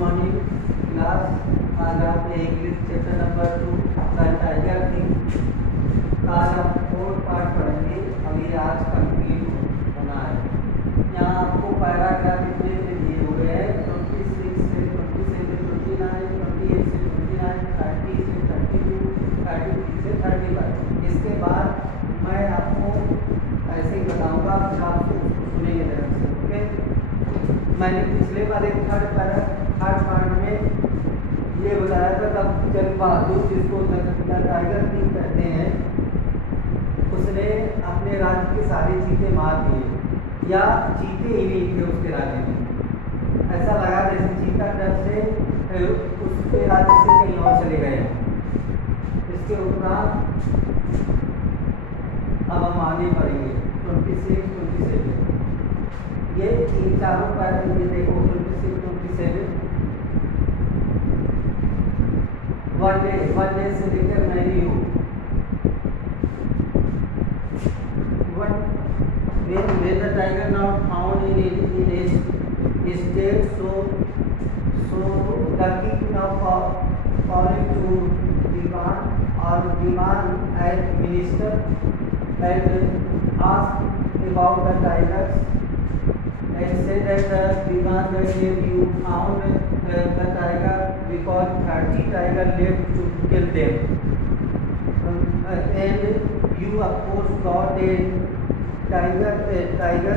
Morning class. आज आप English chapter number 2 the tiger thing का आज आप 4 पार्ट पढ़ेंगे। अभी आज कंप्लीट होना है। यहाँ आपको पैराग्राफ इतने से दिए हुए हैं 26 से 27 से 29, 28 से 29, 30 से 32, 33 से 35। इसके बाद मैं आपको ऐसे ही बताऊंगा, फिर आप उसको सुनेंगे ध्यान से। ओके, मैंने पिछले वाले थर्ड पार्ट में ये बताया था तब जंग बहादुर, जिसको द टाइगर किंग कहते हैं, उसने अपने राज्य के सारे चीते मार दिए या चीते ही नहीं थे उसके राज्य में। ऐसा लगा जैसे चीता डर से उसके राज्य से कहीं और चले गए। इसके उपरांत अब हम आगे बढ़ेंगे 26, 27। ये तीन चारों पैर ये देखो 26, 27। वन डे से लेकर marry you when the tiger now found in his state, so the king now calling to Diwan or Diwan as minister and asked about the tigers and said that Diwan that you found the tiger because 30 tiger left to kill them, and you of course got a tiger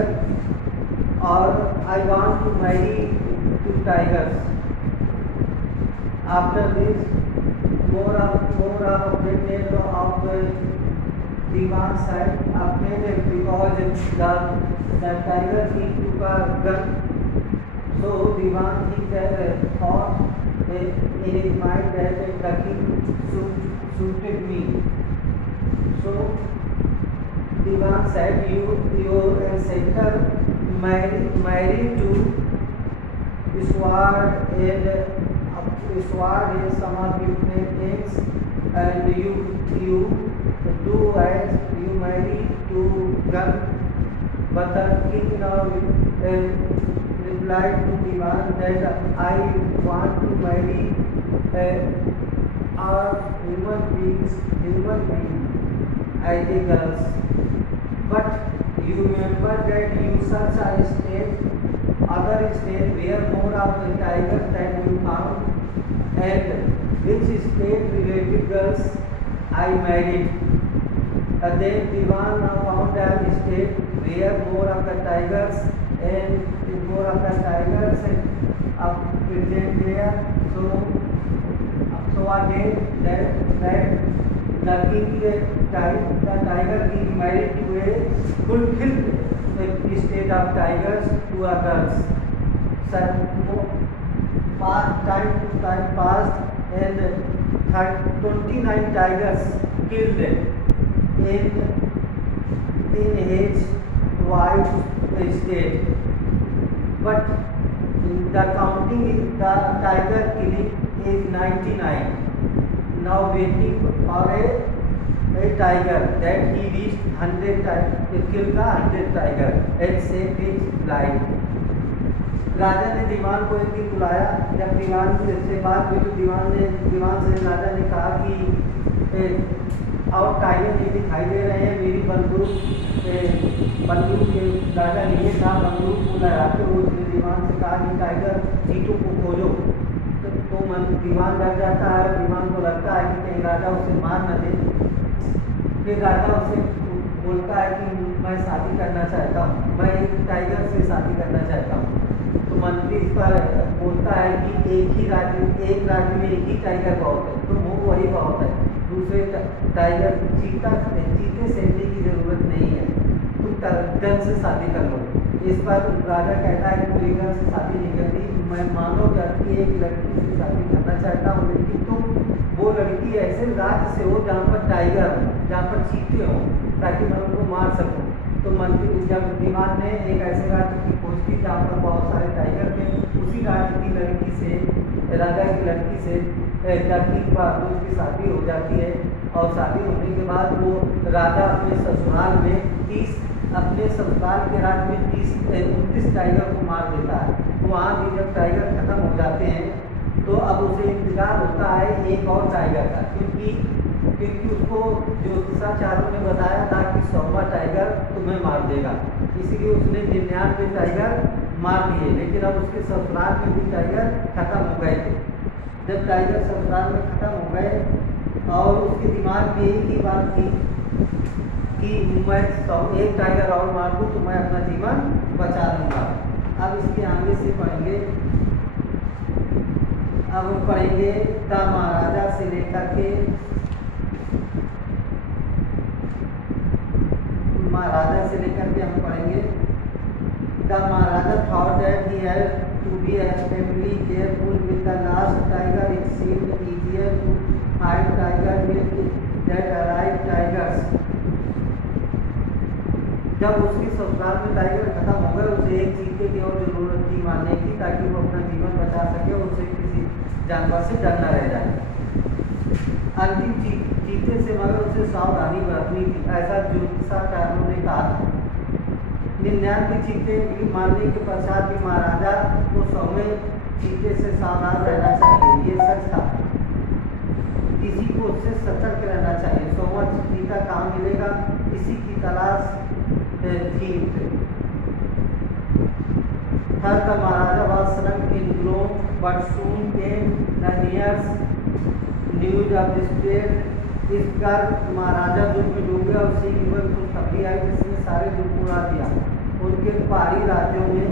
or I want to marry 2 tigers. After this, more of opinion of Diwan side obtained because the tiger he took a gun. So Diwan he thought in his mind that the king suited me. So Diwan said, your ancestor married to sword and some of different things, and you do as you marry to gun. But the king now replied to Diwan that I want to marry a human being as a girls. But you remember that you such a other state where more of the tigers that you found, and which state related girls I married. Then Diwan found a state where more of the tigers and present there. So again that the tiger king married to a fulfilled state of tigers to others. Time passed and 29 tigers killed in his wife's state. But the counting the tiger killing is 99. Now waiting for a tiger that he reached 100 tiger, killed the 100 tiger and saved his life. राजा ने दीवान को एक दिन बुलाया। जब दीवान से बात हुई तो दीवान से राजा ने कहा कि और टाइगर नहीं दिखाई दे रहे हैं, मेरी बंदूक के राजा लिए था, बंदूक को लहराते हुए उसने दीवान से कहा कि टाइगर चीटों को खोजो। तो दीवान डर जाता है, दीवान को लगता है कि कहीं राजा उसे मार न दे। फिर राजा उसे बोलता है कि मैं शादी करना चाहता हूँ, मैं एक टाइगर से शादी करना चाहता हूँ। तो मंत्री इस पर बोलता है कि एक राज्य में एक ही टाइगर बहुत है, तो वो वही बहुत है, दूसरे टाइगर चीते सेने की जरूरत नहीं है, तुम गन से शादी कर लो। इस पर राजा कहता है कि कोई गन से शादी नहीं करती, मैं मानव जाति की एक लड़की से शादी करना चाहता हूँ, लेकिन तुम वो लड़की ऐसे राज्य से हो जहाँ पर टाइगर हो, जहाँ पर चीते हो, ताकि मैं उनको मार सकूँ। तो मंत्री जब दीवान ने एक ऐसे राज्य की खोज की जहाँ पर बहुत सारे टाइगर थे, उसी राज्य की लड़की से, राजा की लड़की से बहादुर की शादी हो जाती है। और शादी होने के बाद वो राजा अपने ससुराल में 30 अपने ससुराल के राज्य में 29 टाइगर को मार देता है। वहाँ भी जब टाइगर ख़त्म हो जाते हैं तो अब उसे इंतज़ार होता है एक और टाइगर का, क्योंकि उसको ज्योतिषाचार्यों ने बताया था कि 100वां टाइगर तुम्हें मार देगा, इसलिए उसने 99 टाइगर मार दिए। लेकिन अब उसके ससुराल में भी टाइगर ख़त्म हो गए थे। जब टाइगर ससुराल में ख़त्म हो गए और उसके दिमाग में एक ही बात थी कि मैं 101 टाइगर और मार दूँ तो मैं अपना जीवन बचा लूँगा। अब इसके आगे से पढ़ेंगे, अब हम पढ़ेंगे द महाराजा से लेकर के हम पढ़ेंगे the Maharaja thought that he had to be extremely careful with the last tiger. It seemed easier to hide tiger with that arrived tigers. जब उसके ससुराल में टाइगर खत्म हो गए, उसे एक चीते की और जरूरत थी मारने की, ताकि वो अपना जीवन बचा सके और उसे किसी जानवर से डर न रह जाए। अंतिम चीते से मगर उसे सावधानी बरतनी थी, ऐसा ज्योतिषाचार्यों ने कहा था। 99 चीते भी मारने के पश्चात भी महाराजा को 100वें चीते से सावधान रहना चाहिए, ये सच था। किसी को उससे सतर्क रहना चाहिए। 100वां चीता कहाँ मिलेगा, इसी की तलाश थी। Thus the Maharaja was shrunk in gloom, but soon came the news of despair. इस कर महाराजा दुख में डूब गया और उसी जीवन को खबरी आई जिसने सारे दुख उड़ा दिया। उनके पहाड़ी राज्यों में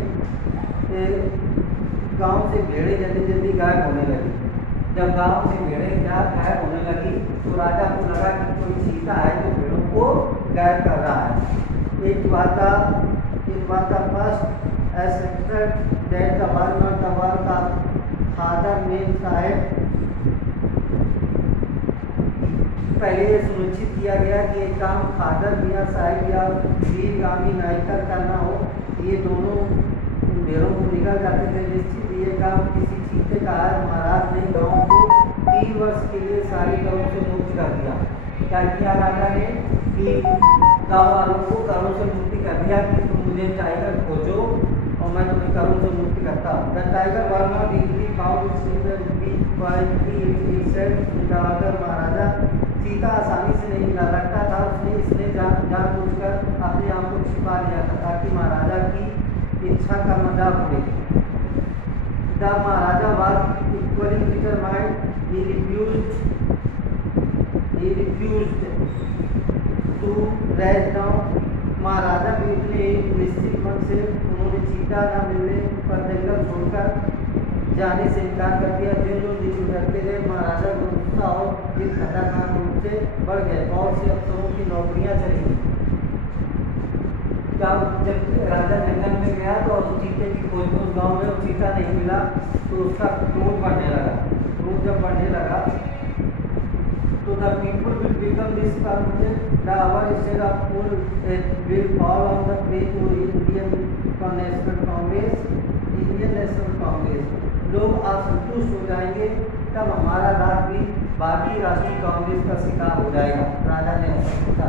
गांव से भेड़ें जल्दी जल्दी गायब होने लगी। जब गांव से भेड़ें गायब होने लगी तो राजा को लगा कि कोई चीता है जो भेड़ों को गायब कर रहा है। It was the first accepted that the work of Father Mem Sahib। पहले ये सुनिश्चित किया गया कि एक काम फादर मियाँ साहिब या वीरगामी नायकर करना हो। ये दोनों भेड़ों को निकल जाते थे। निश्चित ये काम किसी चीते का है। महाराज ने गाँव को 3 वर्ष के लिए सारी करों से मुक्त कर दिया। क्या किया राजा ने कि गाँव वालों को करों से मुक्ति कर दिया कि तुम मुझे टाइगर खोजो और मैं तुम्हें करों से मुक्ति करता हूँ। The tiger was not easily found महाराजा चीता आसानी से नहीं मिला लगता था। इसने जानबूझकर अपने आप को छिपा लिया था ताकि महाराजा की इच्छा का मजाक उड़े। The Maharaja was equally determined. He refused to raise down। महाराजा भी उतने निश्चित मन से उन्होंने चीता न मिलने पर जंगल छोड़कर जाने से इनकार कर दिया। जो दिन गुजरते गए महाराजा को गुस्सा और इस खतरनाक रूप से बढ़ गए। बहुत से अफसरों की नौकरियां चली। जब राजा जंगल में गया तो चीते की खोज में उस गाँव में चीता नहीं मिला तो उसका क्रोध बढ़ने लगा। क्रोध जब बढ़ने लगा तो the people will become discontented. The hour instead of full will fall on the way to Indian National Congress। लोग असंतुष्ट हो जाएंगे, तब हमारा राज भी बाकी राष्ट्रीय कांग्रेस का शिकार हो जाएगा। राजा ने ऐसा सोचा।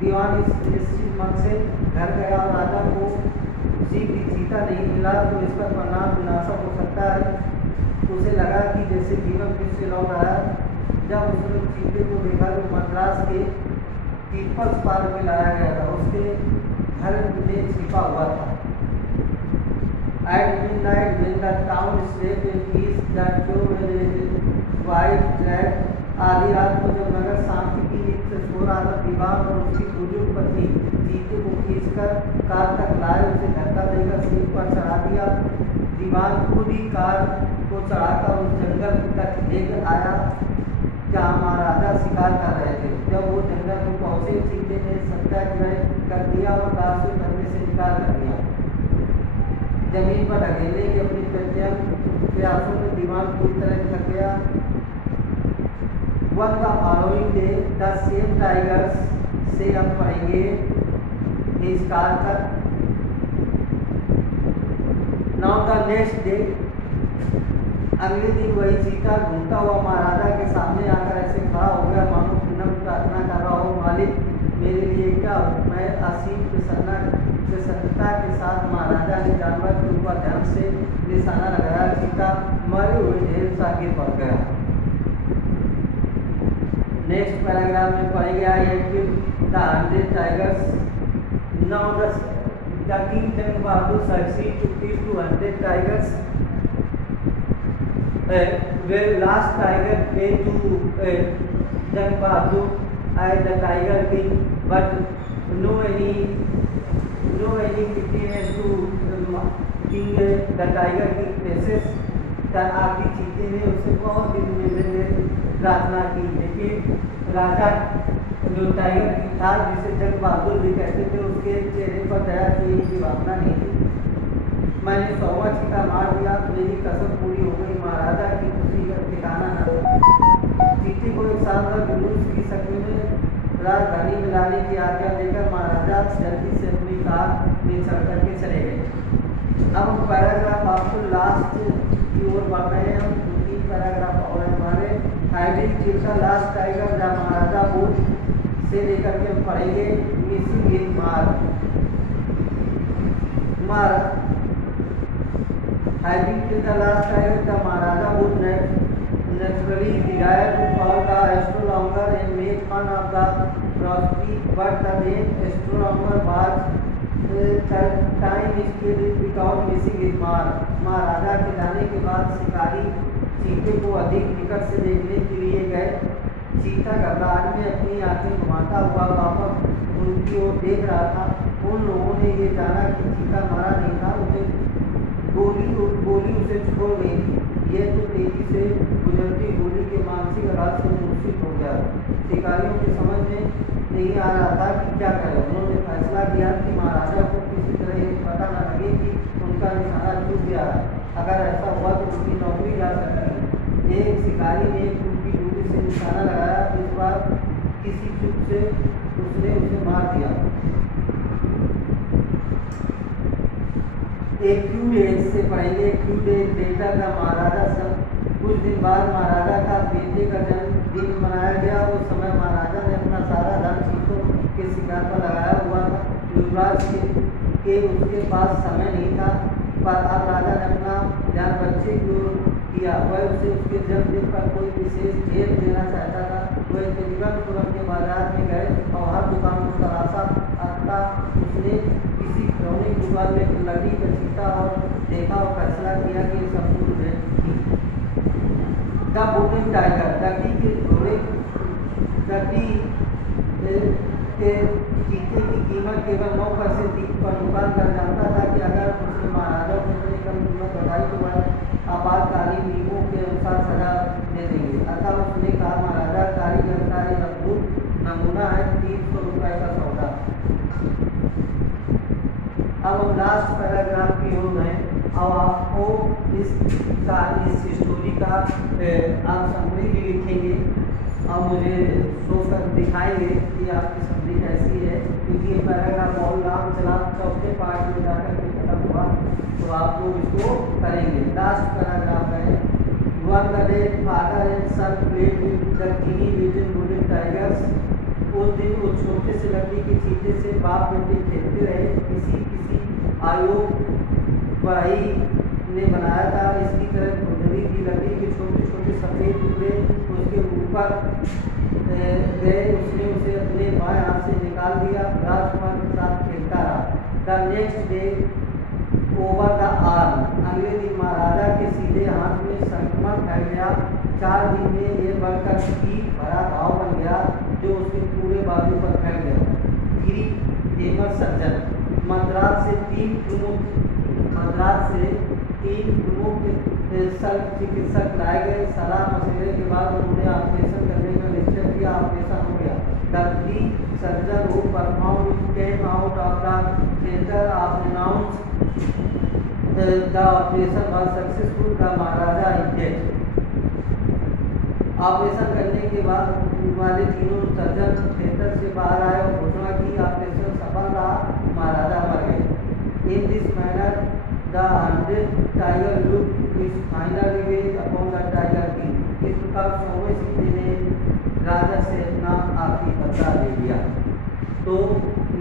दीवान इस निश्चित मन से घर गया और राजा को शीघ्र चीता नहीं मिला तो इसका परिणाम विनाशक हो सकता है। उसे लगा कि जैसे जीवन फिर से लौट आया। जब उसने चीते को देखा तो मद्रास के पीपल्स पार्क में लाया गया था, उसके घर में छिपा हुआ था। At midnight, when the town slept in peace, the two wife dragged। आधी रात को जब नगर शांति की नींद से सो रहा था, विवाह और उसकी बुजुर्ग पत्नी चीते को खींचकर कार तक लाए, उसे धक्का देकर सीट पर चढ़ा दिया। दीवान खुद ही कार को चढ़ाकर उस जंगल तक लेकर आया जहाँ महाराजा शिकार कर रहे थे। जब वो जंगल में पहुँचे, चीते ने सत्याग्रह कर दिया और कार से धरने से निकाल कर दिया। जमीन पर ढकेलने की अपनी प्रयासों में दीवान पूरी तरह थक गया। One the following day, the same tigers से हम पढ़ेंगे इस काल तक। Now the next day, अगले दिन वही चीता घूमता हुआ महाराजा के सामने आकर ऐसे खड़ा हो गया मानो विनम्र प्रार्थना कर रहा हो, मालिक मेरे लिए क्या हो, मैं असीम प्रसन्ना सतर्कता के साथ महाराजा ने जानवर के ऊपर ध्यान से निशाना लगाया। चीता मरे हुए ढेर सा गिर पड़ गया। नेक्स्ट पैराग्राफ में पढ़ेंगे I kill the 100 tigers. Now the king Jung Bahadur succeed to kill 200 tigers. Where last tiger came to Jang Bahadur as the tiger king, but no any witness to king the tiger king places. आखिरी चीते ने उससे बहुत दिन में प्रार्थना की, लेकिन राजा जो टाइगर किंग था जिसे जंग बहादुर भी कहते थे, उसके चेहरे पर दया की भावना नहीं थी। मैंने 100वां चीता मार दिया, मेरी कसम पूरी हो गई। महाराजा की खुशी का ठिकाना न था। चीते को एक शानदार जुलूस की शक्ल में राजधानी में लाने की आज्ञा देकर महाराजा जल्दी से अपनी कार में चढ़ करके चले गए। अब हम पैराग्राफ आपको लास्ट की ओर बढ़ रहे हैं। हम 3 पैराग्राफ और हमारे hiding kill the last tiger जहाँ महाराजा बोध से लेकर के हम पढ़ेंगे missing his Having killed the last tiger, the Maharaja would naturally desire to call the astronomer and make fun of the prosperity, but the then astronomer was time still without missing his mark. महाराजा के जाने के बाद शिकारी चीते को अधिक निकट से देखने के लिए गए। चीता घबराहट में अपनी आंखें घुमाता हुआ वापस उनकी ओर देख रहा था। उन लोगों ने ये जाना कि चीता मारा नहीं था, उसे गोली उसे छोड़ गई थी। यह तो तेजी से गुजरती गोली के मानसिक आघात से मूर्छित हो गया। शिकारियों की समझ में नहीं आ रहा था कि क्या करें। उन्होंने फैसला किया कि महाराजा को किसी तरह ये पता न लगे कि उनका निशाना छूट गया है। अगर ऐसा हुआ तो उनकी नौकरी जा सकती है। एक शिकारी ने उनकी ड्यूटी से निशाना लगाया। इस बार किसी चूक से उसने उसे मार दिया। एक फ्यू डेज से पहले फ्यू डेज लेटर का महाराजा सब कुछ दिन बाद महाराजा का बेटे का जन्मदिन मनाया गया। उस समय महाराजा ने अपना सारा धन चीतों के शिकार पर लगाया हुआ था। युवराज के उसके पास समय नहीं था, पर अब राजा ने अपना ध्यान बच्चे की ओर किया। वह उसे उसके जन्मदिन पर कोई विशेष भेंट देना चाहता था। वह तिरुवनंतपुरम के बाजार में गए और हर दुकान को तलाशा। उसने किसी खिलौने की दुकान में एक लकड़ी का चीता और देखा और फैसला किया कि संपूर्ण भेंट थी। द वुडन टाइगर लकड़ी के घोड़े के चीते की कीमत केवल 9% थी, पर दुकानदार जानता था कि अगर उसने महाराजा को इतनी कम कीमत बताई तो वह आपातकालीन नियमों के अनुसार सजा दे देंगे। अतः उसने कहा, महाराजा कारीगर का एक अद्भुत नमूना है, 300 रुपये का सौदा। अब हम लास्ट पैराग्राफ की ओर हैं। अब आपको इस स्टोरी का आप समरी भी लिखेंगे और मुझे शो कर दिखाएंगे कि आपकी समरी कैसी है, क्योंकि ये पैराग्राफ बहुत लंबा चला। चौथे पार्ट में जाकर के खत्म हुआ, तो आप लोग इसको करेंगे। लास्ट पैराग्राफ है, one the day father and son played with the tiny little wooden tigers. उस दिन वो छोटे से लकड़ी के चीते से बाप बेटे खेलते रहे। किसी आयोग पढ़ाई ने बनाया था। इसकी तरह खुदरी की लकड़ी के छोटे छोटे सफ़ेद टुकड़े उसके ऊपर गए। उसने उसे अपने बाएं हाथ से निकाल दिया। राजकुमार के साथ खेलता रहा। The next day over the arm. अगले दिन महाराजा के सीधे हाथ में संक्रमण फैल गया। 4 दिन में यह बढ़कर की भरा घाव बन गया जो उसके पूरे बाजू पर फैल गया। गिरी हेमर सर्जन मद्रास से 3 प्रमुख चिकित्सक लाए गए। सलाह मशवरे के बाद उन्होंने ऑपरेशन करने का निश्चय किया। ऑपरेशन हो गया। The 3 surgeon who perform came out of the theatre of announce the operation was successful. The Maharaja is dead. Operation करने के बाद वाले तीनों सर्जन थिएटर से बाहर आए और घोषणा की ऑपरेशन सफल रहा, महाराजा मर गए। In this manner the 100 tiger look is final revenge upon the tiger king. इस प्रकार 100वें चीते ने राजा से अपना आखिरी बदला ले लिया। तो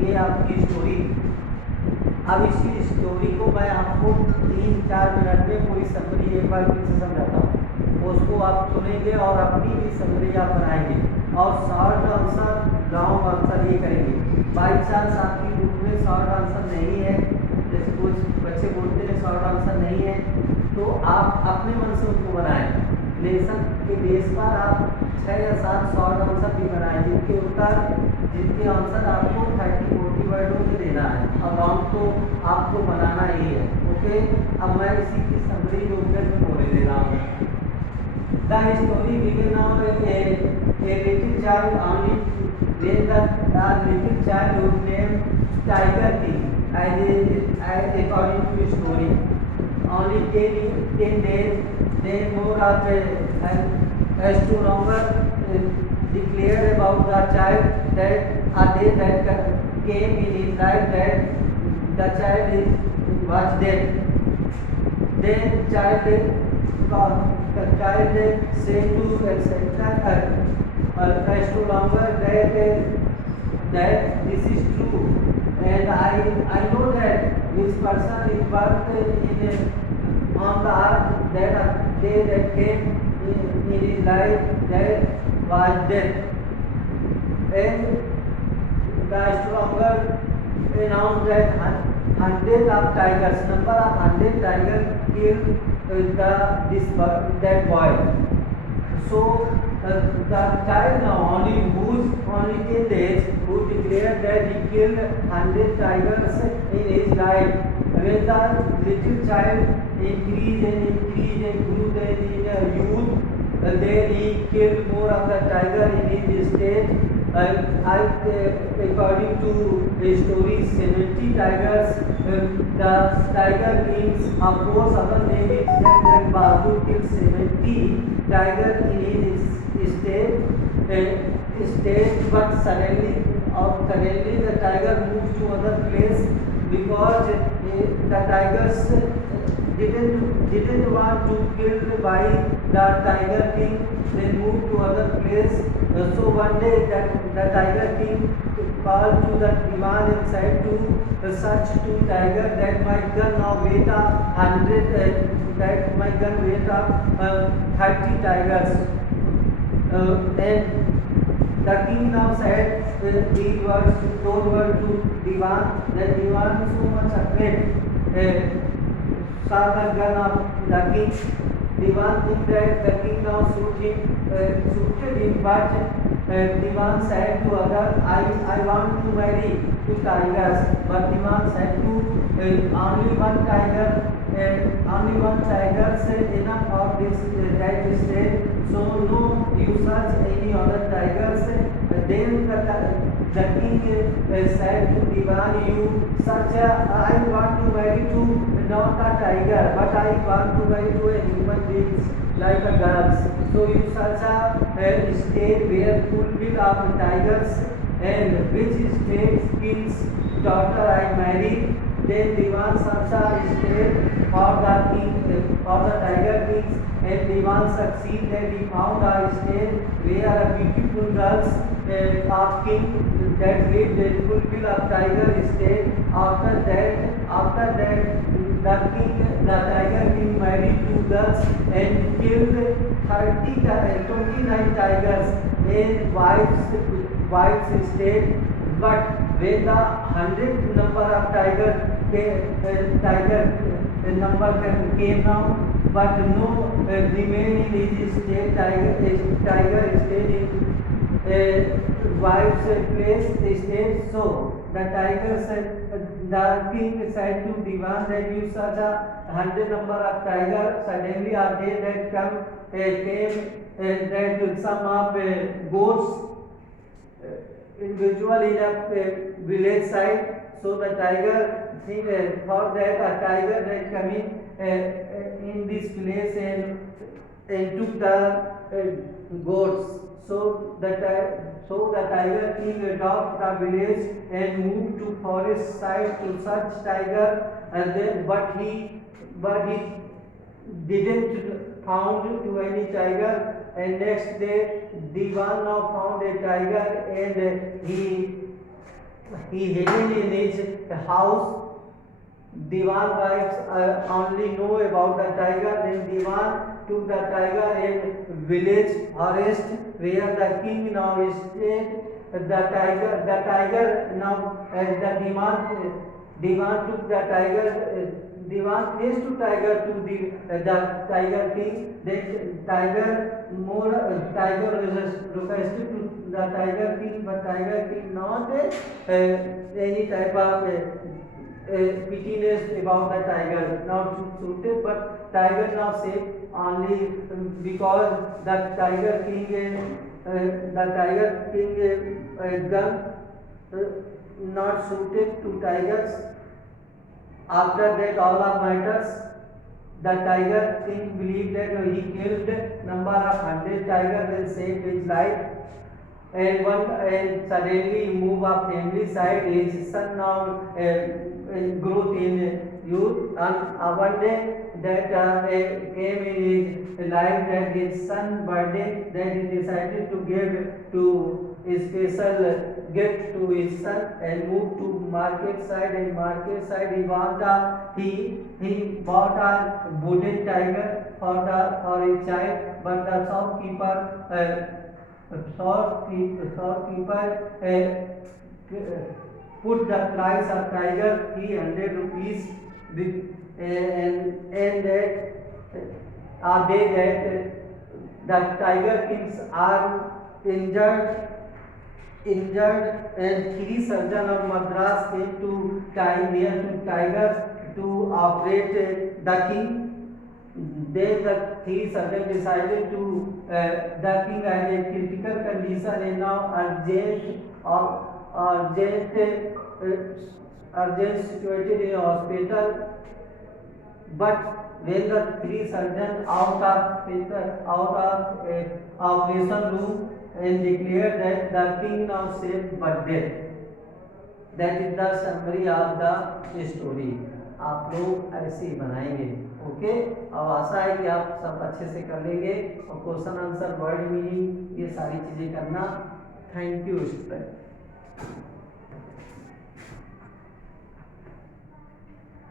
ये आपकी स्टोरी अब इसी स्टोरी को मैं आपको 3-4 मिनट में पूरी समरी एक बार फिर से समझाता हूँ, उसको आप सुनेंगे और अपनी भी समरी आप बनाएंगे और शॉर्ट आंसर लॉन्ग आंसर ये करेंगे। बाई चांस आपकी बुक में शॉर्ट आंसर नहीं है, जैसे कुछ बच्चे बोलते हैं शॉर्ट आंसर नहीं है, तो आप अपने मन से उनको बनाएं। लेसन के बेस पर आप 6 या 7 शॉर्ट आंसर भी बनाएं जिनके आंसर आपको 30-40 वर्डों में देना है और राउंड तो आपको बनाना ही है। ओके, अब मैं इसी की समरी यूनिट में बोले दे रहा हूँ। The story begin now a little child only when the little child was named Tiger King as according to the story. Only 10 days, then more of astronomer declared about the child that a day that came in his life that the child was dead. Then the child said to astronomer that this is true, and I know that this person is birth on the earth that a day that came in his life that was death. And the astronomer announced that 100 of tigers, number of 100 tigers killed that boy. So the child now only 10 days who declared that he killed 100 tigers in his life. When the little child increased and grew then in youth, then he killed more of the tiger in his state. According to the story, 70 tigers, the tiger kings, of course, other name is that Bahadur killed 70 tiger in his state, but suddenly the tiger moved to other place because the tigers didn't want to kill by the tiger king. They moved to other place. So one day the tiger king called to the divan and said to such to tiger that my gun now weight up 100 that my gun weight up 30 tigers. And the king now said these words, those words to divan. The divan so much afraid. Saw the gun of the king. Divan think that the king now shooted him, but Divan said to other, I want to marry 2 tigers, but Divan said to only one tiger said enough of this that state, so no you search any other tigers. Then the king said to Divan, you search I want to marry to not a tiger, but I want to marry to a human beings like a girls. So you search a state where full of tigers, and which state king's daughter I marry. Then Divan search a state for the king, for the tiger kings, and Divan succeed that he found a state where a beautiful girls of king that lived in full of tiger state. After that the tiger king married 2 girls and killed 29 tigers in wife's state. But when the 100 number of tiger number came down, but no remain in his state. Tiger stayed in wife's place state. So the tiger said, the king said to Divan that you search a 100 number of tiger. Suddenly a day that came that some of goats usually in a village side. So the tiger thought that a tiger that coming in this place and took the goats. So the tiger king adopt the village and moved to forest side to search tiger, and then but he didn't found to any tiger. And next day Divan now found a tiger, and he hidden in his house. Diwan wives only know about the tiger. Then Diwan took the tiger in village forest where the king now stayed. The tiger now the Diwan took the tiger. Diwan faced to tiger to the tiger king. Then tiger was requested to the tiger king, but tiger king not any type of pittiness about the tiger. Now suited, but tiger now safe only because the tiger king gun not suited to tigers. After that, all of matters, the tiger king believed that he killed number of 100 tigers and saved his life. And suddenly move up family side. His son now growth in youth, and one day that came in his life that his son birthday, that he decided to give to a special gift to his son and moved to market side. And market side he bought a wooden tiger for his child, but the shopkeeper put the price of tiger 300 rupees and that day that the tiger kings are injured and three surgeons of Madras came to time near to tigers to operate the king. Then the three surgeons decided to the king had a critical condition and now urgent situated in hospital. But when the three surgeons out of operation room and declared that the king now safe but dead. That is the summary of the story. आप लोग ऐसे ही बनाएंगे. Okay, अब आशा है कि आप सब अच्छे से कर लेंगे और क्वेश्चन आंसर वर्ड मीनिंग ये सारी चीजें करना. Thank you student.